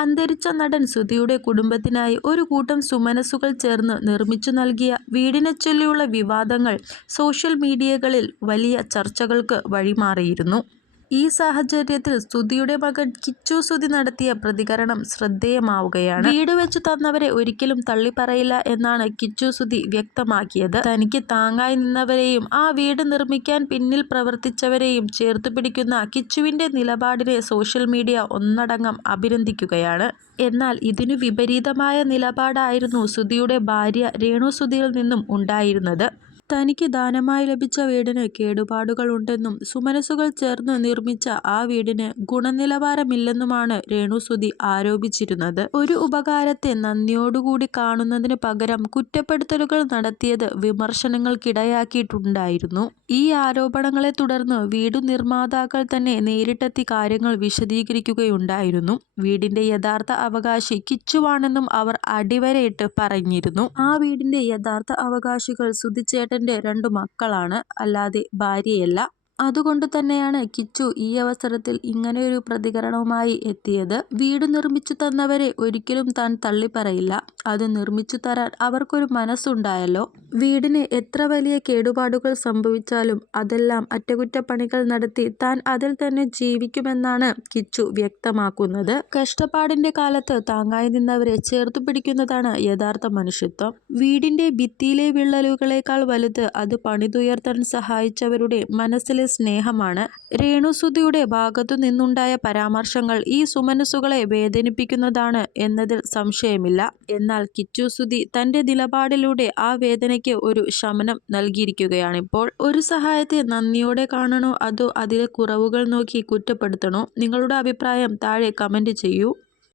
അന്തരിച്ച നടൻ സുധിയുടെ കുടുംബത്തിനായി ഒരു കൂട്ടം സുമനസ്സുകൾ ചേർന്ന് നിർമ്മിച്ചു നൽകിയ വീടിനെ ചൊല്ലിയുള്ള വിവാദങ്ങൾ സോഷ്യൽ മീഡിയകളിൽ വലിയ ചർച്ചകൾക്ക് വഴിമാറിയിരുന്നു. ഈ സാഹചര്യത്തിൽ സുധിയുടെ മകൻ കിച്ചു സുധി നടത്തിയ പ്രതികരണം ശ്രദ്ധേയമാവുകയാണ്. വീട് വെച്ചു തന്നവരെ ഒരിക്കലും തള്ളിപ്പറയില്ല എന്നാണ് കിച്ചു സുധി വ്യക്തമാക്കിയത്. തനിക്ക് താങ്ങായി നിന്നവരെയും ആ വീട് നിർമ്മിക്കാൻ പിന്നിൽ പ്രവർത്തിച്ചവരെയും ചേർത്തുപിടിക്കുന്ന കിച്ചുവിന്റെ നിലപാടിനെ സോഷ്യൽ മീഡിയ ഒന്നടങ്കം അഭിനന്ദിക്കുകയാണ്. എന്നാൽ ഇതിനു വിപരീതമായ നിലപാടായിരുന്നു സുധിയുടെ ഭാര്യ രേണു സുധിയിൽ നിന്നും ഉണ്ടായിരുന്നത്. തനിക്ക് ദാനമായി ലഭിച്ച വീടിന് കേടുപാടുകളുണ്ടെന്നും സുമനസ്സുകൾ ചേർന്ന് നിർമ്മിച്ച ആ വീടിന് ഗുണനിലവാരമില്ലെന്നുമാണ് രേണു സുധി ആരോപിച്ചിരുന്നത്. ഒരു ഉപകാരത്തെ നന്ദിയോടുകൂടി കാണുന്നതിന് പകരം കുറ്റപ്പെടുത്തലുകൾ നടത്തിയത് വിമർശനങ്ങൾക്കിടയാക്കിയിട്ടുണ്ടായിരുന്നു. ഈ ആരോപണങ്ങളെ തുടർന്ന് വീടു നിർമ്മാതാക്കൾ തന്നെ നേരിട്ടെത്തി കാര്യങ്ങൾ വിശദീകരിക്കുകയുണ്ടായിരുന്നു. വീടിന്റെ യഥാർത്ഥ അവകാശി കിച്ചുവാണെന്നും അവർ അടിവരയിട്ട് പറഞ്ഞിരുന്നു. ആ വീടിന്റെ യഥാർത്ഥ അവകാശികൾ സുധിച്ചേട്ടന്റെ 2 മക്കളാണ്, അല്ലാതെ ഭാര്യയല്ല. അതുകൊണ്ടു തന്നെയാണ് കിച്ചു ഈ അവസരത്തിൽ ഇങ്ങനെയൊരു പ്രതികരണവുമായി എത്തിയത്. വീട് നിർമ്മിച്ചു തന്നവരെ ഒരിക്കലും താൻ തള്ളിപ്പറയില്ല. അത് നിർമ്മിച്ചു തരാൻ അവർക്കൊരു മനസ്സുണ്ടായല്ലോ. വീടിന് എത്ര വലിയ കേടുപാടുകൾ സംഭവിച്ചാലും അതെല്ലാം അറ്റകുറ്റപ്പണികൾ നടത്തി താൻ അതിൽ തന്നെ ജീവിക്കുമെന്നാണ് കിച്ചു വ്യക്തമാക്കുന്നത്. കഷ്ടപ്പാടിന്റെ കാലത്ത് താങ്ങായി നിന്നവരെ ചേർത്തു പിടിക്കുന്നതാണ് യഥാർത്ഥ മനുഷ്യത്വം. വീടിന്റെ ഭിത്തിയിലെ വിള്ളലുകളേക്കാൾ വലുത് അത് പണിതുയർത്താൻ സഹായിച്ചവരുടെ മനസ്സിലെ സ്നേഹമാണ്. രേണു സുധിയുടെ ഭാഗത്തു നിന്നുണ്ടായ പരാമർശങ്ങൾ ഈ സുമനസ്സുകളെ വേദനിപ്പിക്കുന്നതാണ് എന്നതിൽ സംശയമില്ല. എന്നാൽ കിച്ചു സുധി തന്റെ നിലപാടിലൂടെ ആ വേദനയ്ക്ക് ഒരു ശമനം നൽകിയിരിക്കുകയാണിപ്പോൾ. ഒരു സഹായത്തെ നന്ദിയോടെ കാണണോ അതോ അതിലെ കുറവുകൾ നോക്കി കുറ്റപ്പെടുത്തണോ? നിങ്ങളുടെ അഭിപ്രായം താഴെ കമന്റ് ചെയ്യൂ.